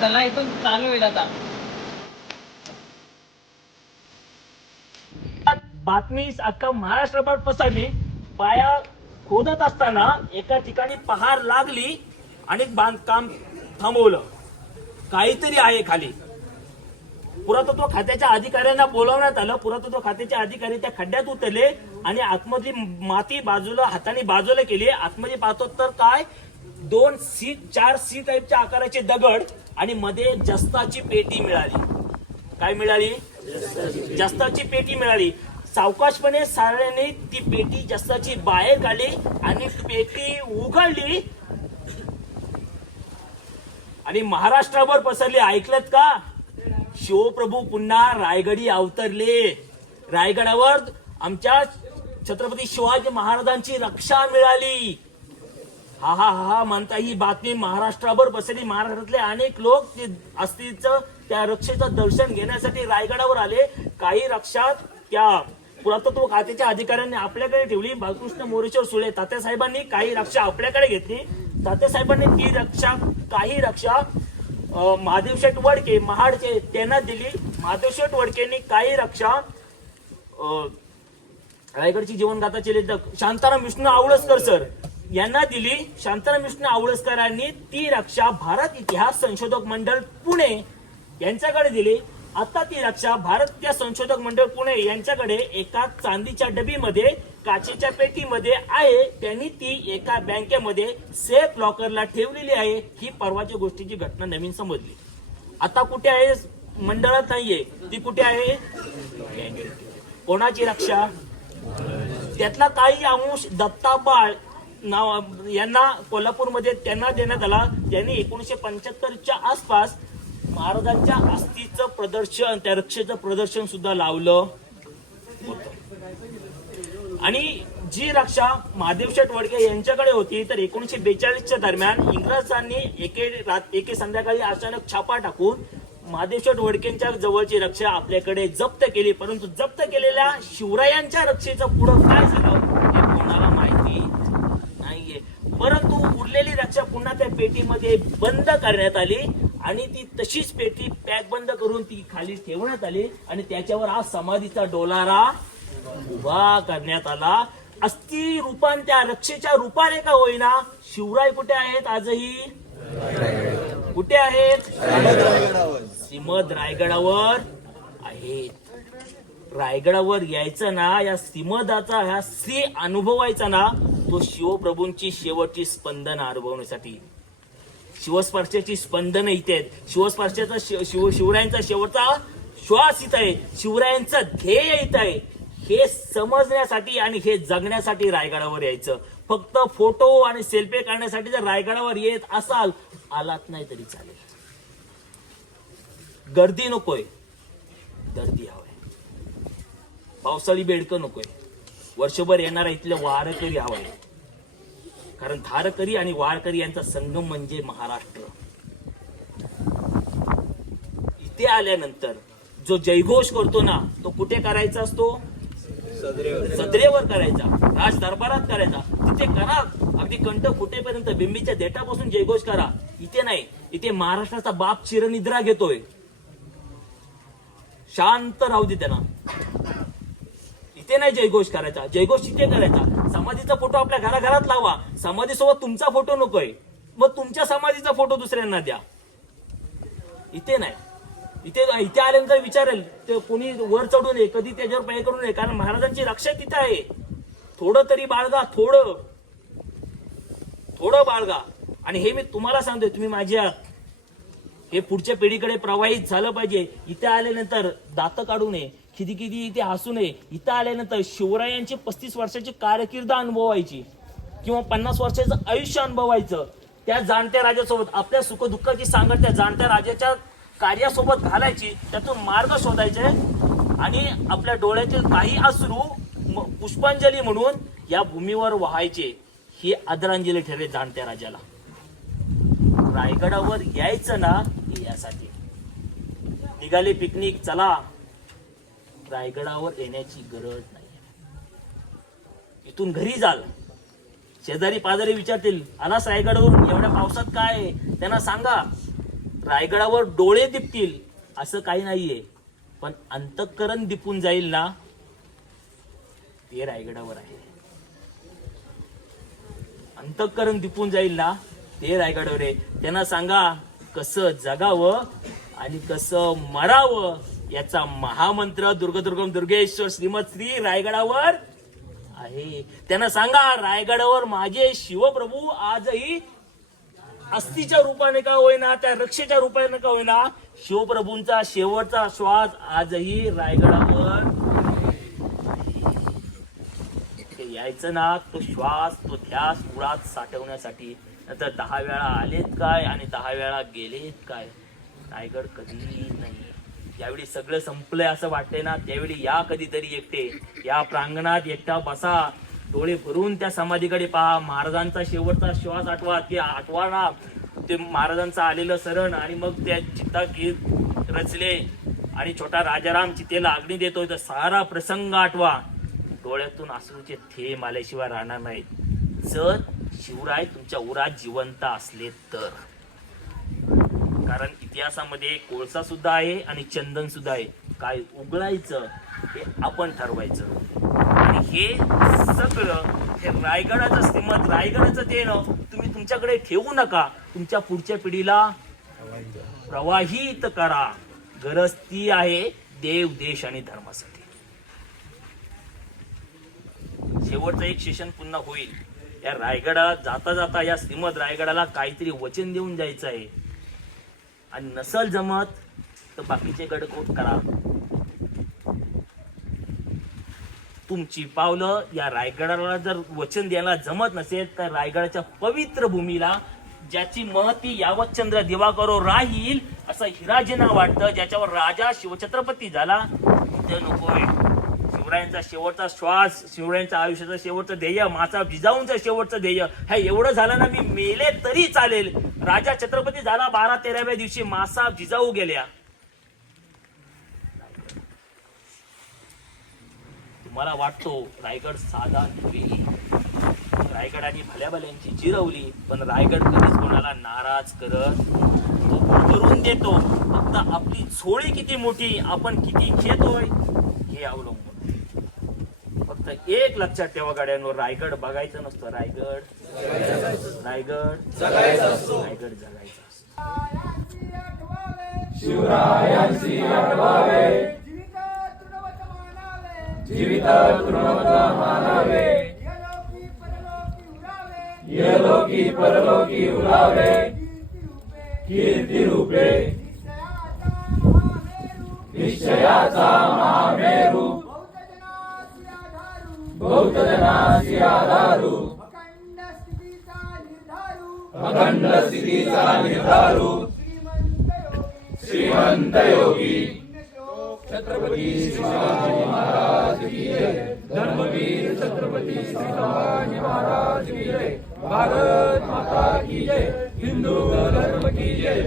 चला इथून चालू होईल आता. बातमी अख्खा महाराष्ट्रभर पसरली. पाया खोदत असताना एका ठिकाणी पहार लागली आणि बांधकाम थांबवलं. काहीतरी आहे खाली. पुरातत्व खात्याच्या अधिकाऱ्यांना बोलावण्यात आलं. पुरातत्व खात्याचे अधिकारी त्या खड्ड्यात उतरले आणि आतमध्ये माती बाजूला हाताने बाजूला केली. आतमध्ये पाहतो तर काय 4 सी टाईपच्या आकाराचे दगड आणि मध्ये जस्ताची पेटी मिळाली. काय मिळाली? जस्ताची पेटी मिळाली. सावकाशपणे साऱ्याने ती पेटी जस्ताची बाहेर काढली आणि पेटी उघडली आणि महाराष्ट्रावर पसरली. ऐकलत का? शिवप्रभू पुन्हा रायगडी अवतरले. रायगडावर आमच्या छत्रपती शिवाजी महाराजांची रक्षा मिळाली. हा हा हा म्हणता ही बातमी महाराष्ट्रावर पसरली. महाराष्ट्रातले अनेक लोक ते अस्थिचं त्या रक्षेचं दर्शन घेण्यासाठी रायगडावर आले. काही रक्षा त्या पुरातत्व खात्याच्या अधिकाऱ्यांनी आपल्याकडे ठेवली. बाळकृष्ण मोरेश्वर सुळे तात्यासाहेबांनी काही रक्षा आपल्याकडे घेतली. तात्यासाहेबांनी ती रक्षा काही रक्षा महादेवशेठ वडके महाडचे त्यांना दिली. महादेवशेठ वडकेंनी काही रक्षा रायगडची जीवनगाथाचे लेखक शांताराम विष्णू आवळसकर सर यांना दिली. शांताराम विष्णू आवळसकरांनी ती रक्षा भारत इतिहास संशोधक मंडळ पुणे यांच्याकडे दिली. आता ती रक्षा भारतीय संशोधक मंडळ पुणे यांच्याकडे एका चांदीच्या डबीमध्ये काचेच्या पेटीमध्ये आहे. त्यांनी ती एका बँकेमध्ये सेफ लॉकरला ठेवलेली आहे. ही परवाच्या गोष्टीची घटना नवीन समजली. आता कुठे आहे? मंडळात नाहीये. ती कुठे आहे? कोणाची रक्षा? त्यातला काही अंश दत्ता बाळ नाव यांना कोल्हापूरमध्ये त्यांना देण्यात आला. त्यांनी 1975च्या आसपास महाराजांच्या अस्थीचं प्रदर्शन त्या रक्षेचं प्रदर्शन सुद्धा लावलं होतं. आणि जी रक्षा महादेवशेठ वडके यांच्याकडे होती तर 1942च्या दरम्यान इंग्रजांनी एके संध्याकाळी अचानक छापा टाकून महादेवशेठ वडकेंच्या जवळची रक्षा आपल्याकडे जप्त केली. परंतु जप्त केलेल्या शिवरायांच्या रक्षेचं पुढं काय झालं हे कोणाला माहिती नाहीये. परंतु उरलेली रक्षा पुन्हा त्या पेटीमध्ये बंद करण्यात आली आणि ती तशीच पेटी पॅक बंद करून ती खाली ठेवण्यात आली आणि त्याच्यावर हा समाधीचा डोलारा उभा करण्यात आला. अस्थि रूपान त्या रक्षेच्या रूपाने का होईना शिवराय कुठे आहेत? आजही कुठे आहेत? श्रीमद रायगडावर आहेत. रायगडावर यायचं ना, या श्रीमदाचा ह्या श्री अनुभवायचा ना, तो शिवप्रभूंची शेवटची स्पंदन अनुभवण्यासाठी. शिवस्पर्शाची स्पंदन इथे आहेत. शिवस्पर्शाचा शिवरायांचा शेवटचा श्वास इथं आहे. शिवरायांचं ध्येय इथं आहे. हे समजण्यासाठी आणि हे जगण्यासाठी रायगडावर यायचं. फक्त फोटो आणि सेल्फी काढण्यासाठी जर रायगडावर येत असाल, आलात नाही तरी चालेल. गर्दी नकोय, गर्दी हवंय. पावसाळी बेडकं नकोय. वर्षभर येणारा इथले वारकरी हवाय. कारण धारकरी आणि वारकरी यांचा संगम म्हणजे महाराष्ट्र. इथे आल्यानंतर जो जयघोष करतो ना, तो कुठे करायचा असतो? सदरेवर करायचा, राज दरबारात करायचा. तिथे करा, अगदी कंठ फुटेपर्यंत बिंबीच्या देठापासून जयघोष करा. इथे नाही. इथे महाराष्ट्राचा बाप चिरनिद्रा घेतोय. शांत राहू दे त्यांना. इथे नाही जयघोष करायचा. जयघोष तिथे करायचा. समाधीचा फोटो आपल्या घराघरात लावा. समाधीसोबत तुमचा फोटो नकोय. मग तुमच्या समाधीचा फोटो दुसऱ्यांना द्या. इथे नाही. इथे आल्यानंतर विचारेल ते कोणी वर चढू नये, कधी त्याच्यावर पाय करू नये. कारण महाराजांची रक्षा तिथे आहे. थोडं तरी बाळगा, थोडं बाळगा. आणि हे मी तुम्हाला सांगतोय, तुम्ही माझी आहात. हे पुढच्या पिढीकडे प्रवाहित झालं पाहिजे. इथे आल्यानंतर दात काढू नये, किती इथे हसू नये. इथं आल्यानंतर शिवरायांची 35 वर्षाची कारकीर्द अनुभवायची किंवा 50 वर्षाचं आयुष्य अनुभवायचं. त्या जाणत्या राजासोबत आपल्या सुखदुःखाची सांगड त्या जाणत्या राजाच्या कार्यासोबत घालायची. त्यातून मार्ग शोधायचे आणि आपल्या डोळ्यातील काही अश्रू पुष्पांजली म्हणून या भूमीवर वाहायचे. ही आदरांजली ठरेल जाणत्या राजाला. रायगडावर यायचं ना, यासाठी निघाले पिकनिक. चला, रायगडावर येण्याची गरज नाही. इथून घरी जाल, शेजारी पाजारी विचारतील, आलास रायगडावरून, एवढ्या पावसात काय? त्यांना सांगा रायगडावर डोळे दिपतील असं काही नाहीये, पण अंतःकरण दिपून जाईल ना ते रायगडावर आहे. अंतःकरण दिपून जाईल ना ते रायगडावर आहे. त्यांना सांगा कसं जगावं आणि कसं मरावं याचा महामंत्र दुर्गदुर्गम दुर्गेश्वर श्रीमद श्री रायगडावर आहे. त्यांना सांगा रायगडावर माझे शिवप्रभू आजही अस्थिच्या रूपाने का होईना, त्या रक्षेच्या रूपाने का होईना, शिवप्रभूंचा शेवटचा श्वास आजही रायगडावर यायचं ना. तो श्वास तो ध्यास उरात साठवण्यासाठी. नंतर 10 वेळा आलेत काय आणि 10 वेळा गेलेत काय, रायगड कधी नाही. ज्यावेळी सगळं संपलंय असं वाटतंय ना त्यावेळी या कधीतरी एकटे या प्रांगणात एकटा बसा, डोळे भरून त्या समाधीकडे पहा, महाराजांचा शेवटचा श्वास आठवा. ते आठवा ना ते महाराजांचं आलेलं शरण आणि मग त्या चित्ता गीत रचले आणि छोटा राजाराम चितेला अग्नी देतोय तर सारा प्रसंग आठवा. डोळ्यातून अश्रूचे थेंब आल्याशिवाय राहणार नाहीत जर शिवराय तुमच्या उरात जिवंत असले तर. कारण इतिहासामध्ये कोळसा सुद्धा आहे आणि चंदन सुद्धा आहे. काय उगळायचं हे आपण ठरवायचं. आणि हे सगळं हे रायगडाचं श्रीमद रायगडाचं देणं तुम्ही तुमच्याकडे ठेवू नका. तुमच्या पुढच्या पिढीला प्रवाहित करा. गरज ती आहे देव देश आणि धर्मासाठी. शेवटचं एक सेशन पुन्हा होईल. या रायगडात जाता जाता या श्रीमद रायगडाला काहीतरी वचन देऊन जायचं आहे. आणि नसल जमत तर बाकीचे गडकोट करा. तुमची पावलं या रायगडाला जर वचन द्यायला जमत नसेल तर रायगडाच्या पवित्र भूमीला ज्याची महती यावत चंद्र दिवाकरो राहील असं हिराजींना वाटतं, ज्याच्यावर राजा शिवछत्रपती झाला तिथे नकोय. शिवरायांचा शेवटचा श्वास, शिवरायांच्या आयुष्याचं शेवटचं ध्येय, मासा जिजाऊंचं शेवटचं ध्येय हे एवढं झालं ना मी मेले तरी चालेल. राजा छत्रपती झाला 12-13व्या दिवशी मासा जिजाऊ गेल्या. तुम्हाला वाटतो रायगड साधा नव्हे. रायगडाने भल्या भल्यांची जिरवली पण रायगड कधीच कोणाला नाराज करत तो करून देतो. फक्त आपली झोळी किती मोठी, आपण किती खेळतोय हे अवलंबून. फक्त एक लक्षात ठेवा गाड्यांवर, रायगड बघायचं नसतं, रायगड जगायचा असतो. शिवरायांची आठवावे, जीवित तृणवत मानावे, यलोकी परलोकी उरावे, कीर्ती रूपे निश्चयाचा महामेरू, बौद्ध जनासी आधारू, अखंड स्थितीचा निर्धारू, श्रीमंत योगी छत्रपती शिवाजी महाराज की जय. धर्मवीर छत्रपती शिवाजी महाराज की जय. भारत माता की जय. हिंदू धर्म की जय.